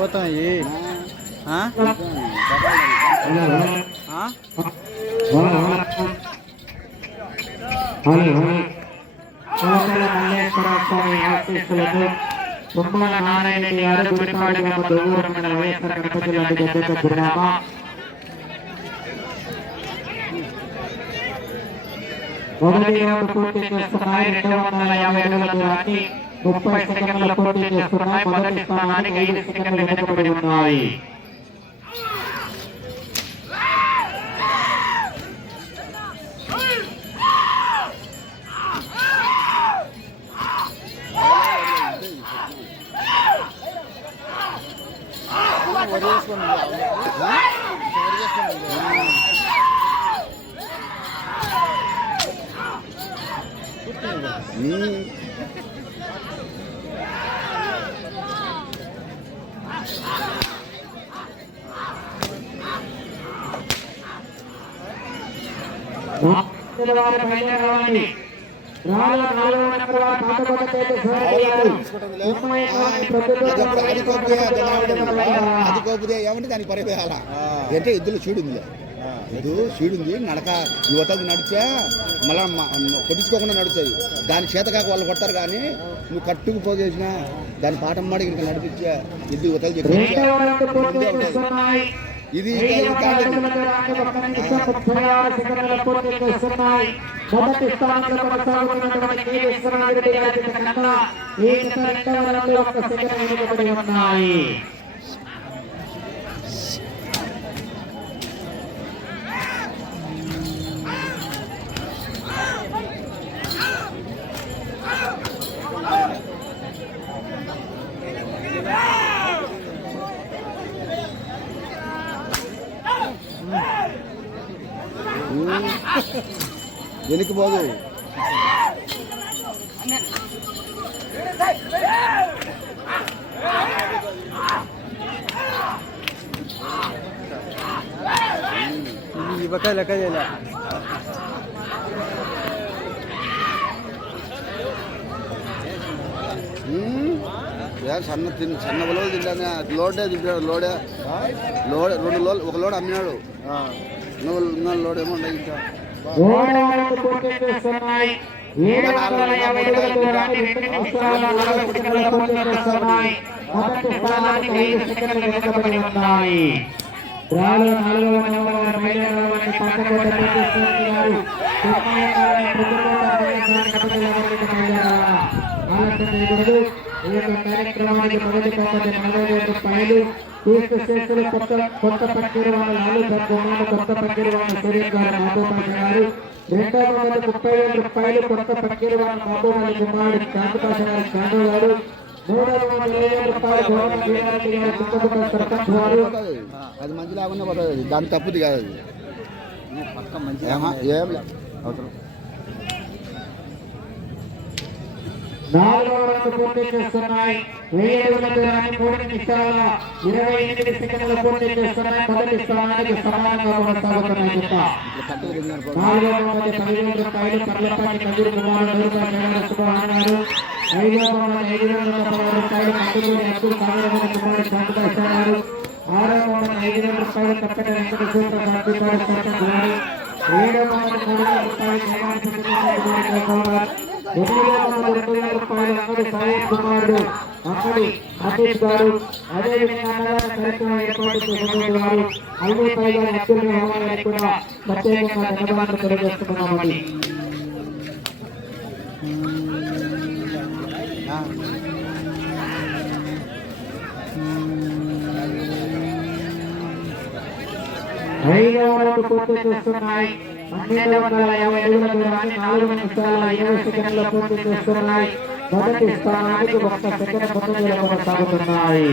పోతాయి. తుమ్మల నారాయణ గారు గుడిపాడు గ్రామ దువ్వూరు మండల వైఎస్ఆర్ కడప జిల్లా జగత చిరునామా. మొదటి రౌండ్ పూర్తి చేస్తున్నాయి. 250 అడుగుల దూరాన్ని 30 సెకండ్ల పూర్తి చేస్తున్నాయి. మొదటి స్థానానికి 5 సెకండ్లు వెనుకబడి ఉన్నాయి. అది కోపుదే ఏమంటే దానికి పరిపోయాల అంటే ఎద్దులు చీడుంది, ఎద్దు చీడుంది. నడక యువతలు నడిచా మళ్ళా కొట్టించుకోకుండా నడుస్తుంది. దాని చేతకాక వాళ్ళు కొడతారు. కానీ నువ్వు కట్టుకు పోగేసినా దాని పాఠం మాడి ఇంకా నడిపించా ఎద్దు యువతలు చెప్పి ఇది మొదటి స్థానంలో కొనసాగుతున్నటువంటి కే విశ్వనాథరెడ్డి గారి కన్నా ఈ 2 సెకండ్ వెనుకబడి ఉన్నాయి. వెనక్కి పోదు. ఇవ్వక లెక్క చేయలే. సన్న లోడ్ తింటాను. లోడే తింటాడు. లోడే 2 లోడ్, 1 లోడ్ అమ్మినాడు. 4 లోడ్ ఏమో ఉన్నాయి. ఇంకా కార్యక్రమానికి మొదటి బహుమతి 40,000 రూపాయలు. కొత్త పక్కీరు వాళ్ళ కొత్త పక్కీరు వాళ్ళ సూర్య గారు మహబూబాబాద్ గారు. రెండవ బహుమతి 30,000 రూపాయలు. కొత్త పక్కీరు వాళ్ళ మహబూబాబాద్ కుమారుడు కాంతిపాష గారు చాండు గారు. మూడవ బహుమతి 20,000 రూపాయలు సర్పంచ్ వారు. అది మంచి లాగానే పోతుంది. దాని తప్పుది కాదు. అది పక్క మంచి ఏం అవసరం. 4వ రౌండ్ పూర్తి చేస్తున్నాయి. 1000 అడుగుల దూరాన్ని 3 నిమిషాల 28 సెకండ్ల పూర్తి చేస్తున్నాయి. మొదటి స్థానానికి సమానంగా కొనసాగుతున్నాయి. 4వ బహుమతి 10,000 రూపాయలు. కర్లపాటి కదిరి కుమారుడు సుబ్రహ్మణ్యారు. 5వ బహుమతి 5,000 రూపాయలు. కందుకూరి అబ్దుల్ కాదర్ కుమారుడు శాంతిపాష గారు. 6వ బహుమతి 5,000 రూపాయలు. కప్పట వెంకటేశ్వర శాంతిపాష గారు. 7వ బహుమతి 3,000 రూపాయలు. కుమారుడు 2,000 రూపాయలు అంగడి సాయి కుమారుడు అంగడి అతీష్ గారు. అదేవిధంగా అన్నదాన కార్యక్రమం ఏర్పాటు చేసినటువంటి వారు 50,000 అబ్దుల్ రెహమాన్ గారికి కూడా ప్రత్యేకంగా ధన్యవాదాలు తెలియజేస్తున్నామండి. ఐదవ రౌండ్ పూర్తి చేస్తున్నాయి. 1250 అడుగుల దూరాన్ని 4 నిమిషాల 20 సెకండ్ల పూర్తి చేస్తున్నాయి. మొదటి స్థానానికి 1 సెకండ్ ముందంజలో కొనసాగుతున్నాయి.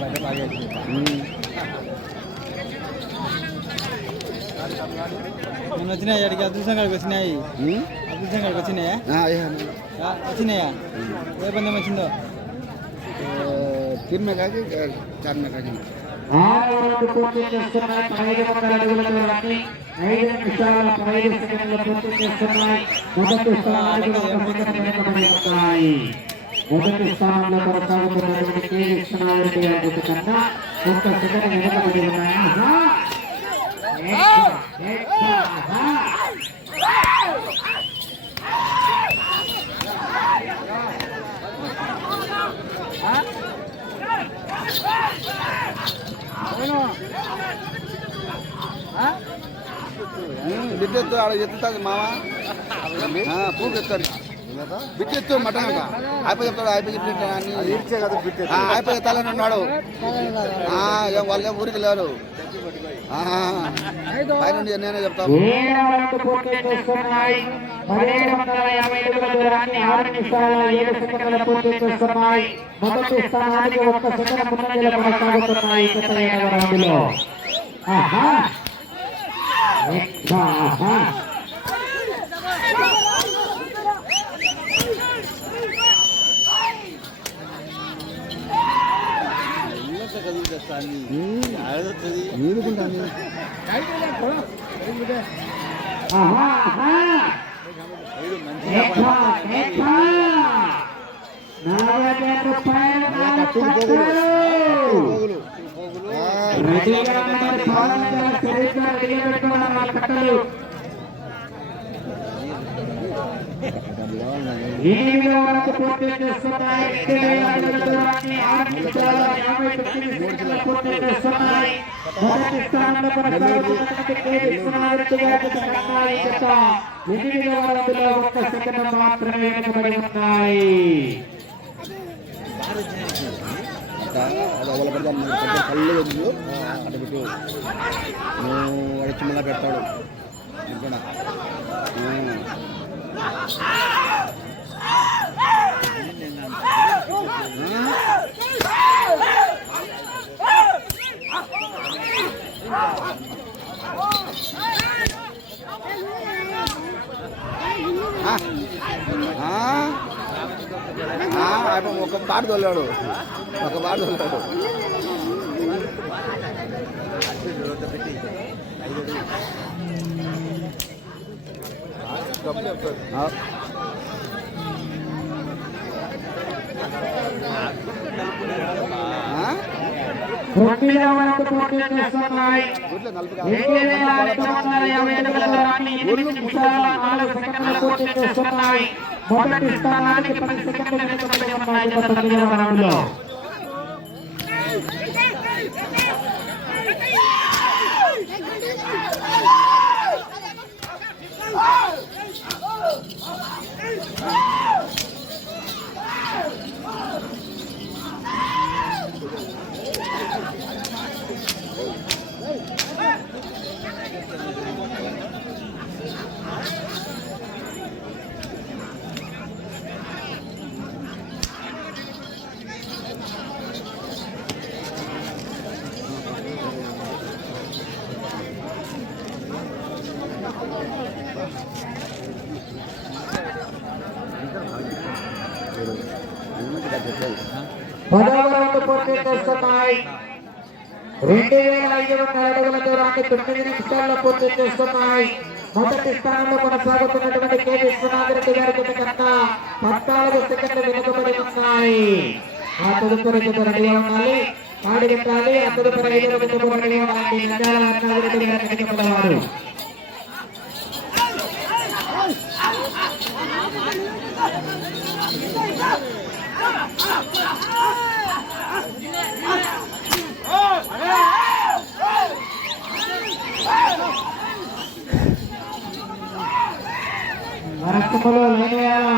बड़े बागे మొన్న వచ్చినాయి అడిగి అదృష్టం కాడికి వచ్చినాయి అదృష్టం కాడికి వచ్చినాయా వచ్చినాయా ఏ పందెం వచ్చిందో తిమ్మె కాకి కర్మ కాకి 6వ రౌండ్ పూర్తి చేస్తున్నాయి 500 అడుగుల దూరాన్ని 5 నిమిషాల 15 సెకండ్లు పూర్తి చేస్తున్నాయి మొదటి స్థానానికి 1 సెకండ్ వెనుకబడి ఉన్నాయి మొదటి స్థానంలో కొనసాగుతున్నటువంటి కె విశ్వనాథరెడ్డి గారి కన్నా 1 సెకండ్ వెనుకబడి ఉన్నాయి బిడ్డెత్తు ఆడ ఎత్తుతుంది మామ పూకు ఎత్తాడు బిడ్డెత్తు మటన్ అయిపోయి చెప్తాడు అయిపోయి చెప్పి అయిపోయి ఎత్తాలని ఉన్నాడు వాళ్ళే ఊరికి లేరు పై నుండి నేనే చెప్తాను 7వ రౌండ్ పూర్తి చేస్తున్నాయి 1750 అడుగుల దూరాన్ని 6 నిమిషాల 7 సెకండ్ల పూర్తి చేస్తున్నాయి మొదటి స్థానానికి 1 సెకండ్ ముందంజలో కొనసాగుతున్నాయి గత 7వ రౌండ్లో పూర్తి చేస్తున్నాయి 6 నిమిషాల 59 సెకండ్ల పూర్తి చేస్తున్నాయి మొదటి స్థానంలో కొనసాగుతున్నటువంటి కె విశ్వనాథరెడ్డి గారి కన్నా ఈ జత 8వ రౌండ్లో 1 సెకండ్ మాత్రమే వెనుకబడి ఉన్నాయి కళ్ళు వద్దు అటు పెట్టు వాడు చిన్నగా పెడతాడు కూడా ఒక పాట తోలాడు పూర్తి చేస్తున్నాయి 2550 అడుగుల దూరాన్ని 8 నిమిషాల 4 సెకండ్ల పూర్తి చేస్తున్నాయి మొదటి స్థానానికి 10 సెకండ్లు వెనుకబడి ఉన్నాయి గత 9వ రౌండ్లో పదవ రౌండ్ పూర్తి చేస్తున్నాయి 2500 అడుగుల దూరాన్ని 9 నిమిషాల్లో పూర్తి చేస్తున్నాయి మొదటి స్థానంలో కొనసాగుతున్నటువంటి కె విశ్వనాథరెడ్డి గారి కన్నా 14 సెకండ్లు వెనుకబడి ఉన్నాయి ఆ తదుపరి రెడీగా ఉండాలి పాడి పెట్టాలి ఆ తదుపరి 5 నిమిషాలు రెడీగా ఉండాలి నంద్యాల అన్నారెడ్డి గారు వెనుకబడేవారు మరొకలో లేనేయాల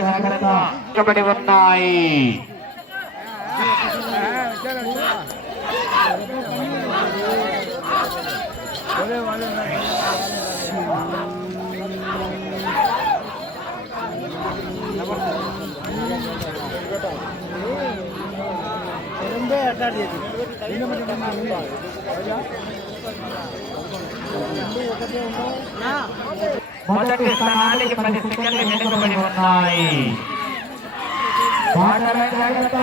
జాగ్రత్త కబడి ఉన్నాయి మొదటి స్థానానికి 10 సెకండ్లు వెనుకబడి ఉన్నాయి. జాగ్రత్త.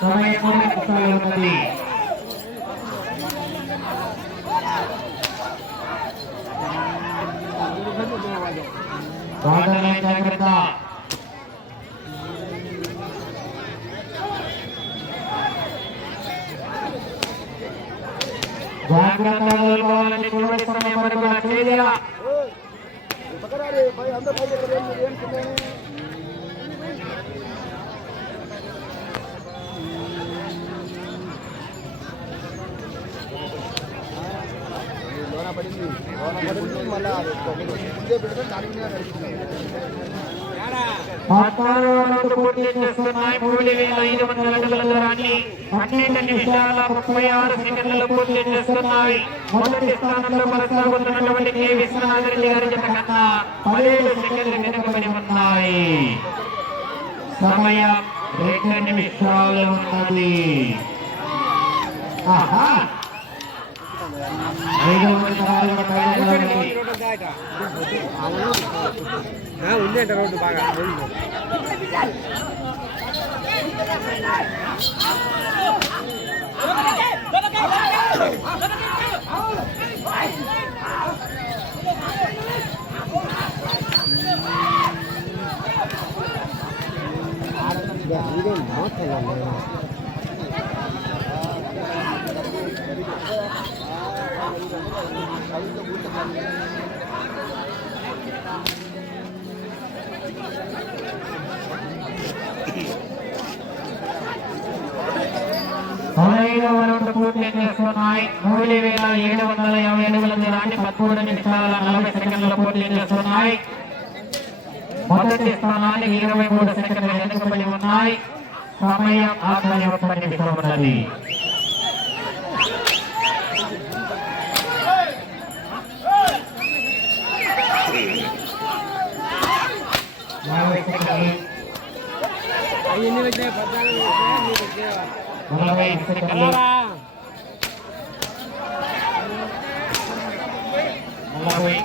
సమయం 3 నిమిషాలు ఉన్నది. జాగ్రత్త. జాగ్రత్తగా నిలబడాలని చివరి సమయం వరకు చేయాలి. పూర్తి చేస్తున్నాయి. 3,500 అడుగుల దూరాన్ని 12 నిమిషాల 36 సెకండ్లలో పూర్తి చేస్తున్నాయి. మొదటి స్థానంలో కొనసాగుతున్నటువంటి కె విశ్వనాథరెడ్డి గారి జత కన్నా 17 సెకండ్లు వెనుకబడి ఉన్నాయి. సమయం 2 నిమిషాలు ఉన్నది. ఉంది అంటే రోడ్డు బాగా పూర్తి చేస్తున్నాయి. 3,750 అడుగుల దూరాన్ని 13 నిమిషాల 40 సెకండ్లలో పూర్తి చేస్తున్నాయి. మొదటి స్థానానికి 23 సెకండ్లు వెనుకబడి ఉన్నాయి. సమయం 1 నిమిషం ఉన్నది. ఎన్ని వచ్చినాయి? 40 సెకండ్లు. 40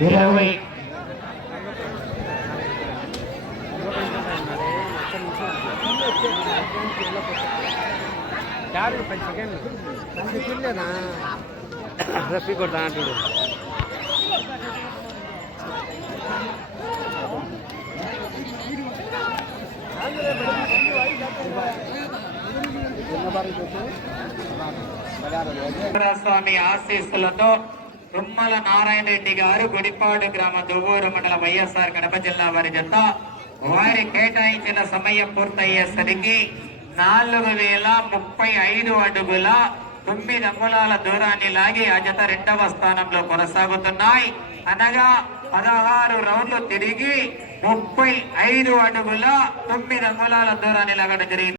20 రఫీ కొడతా అంటాడు. స్వామి ఆశీస్సులతో తుమ్మల నారాయణ రెడ్డి గారు గుడిపాడు గ్రామ దువ్వూరు మండల వైఎస్ఆర్ కడప జిల్లా వారి జత వారి కేటాయించిన సమయం పూర్తయ్యేసరికి 4,035 అడుగుల 9 అంగుళాల దూరాన్ని లాగి ఆ జత 2వ స్థానంలో కొనసాగుతున్నాయి. అనగా 16 రౌండ్లు తిరిగి 35 అడుగుల 9 అంగుళాల దూరాన్ని లాగడం జరిగింది.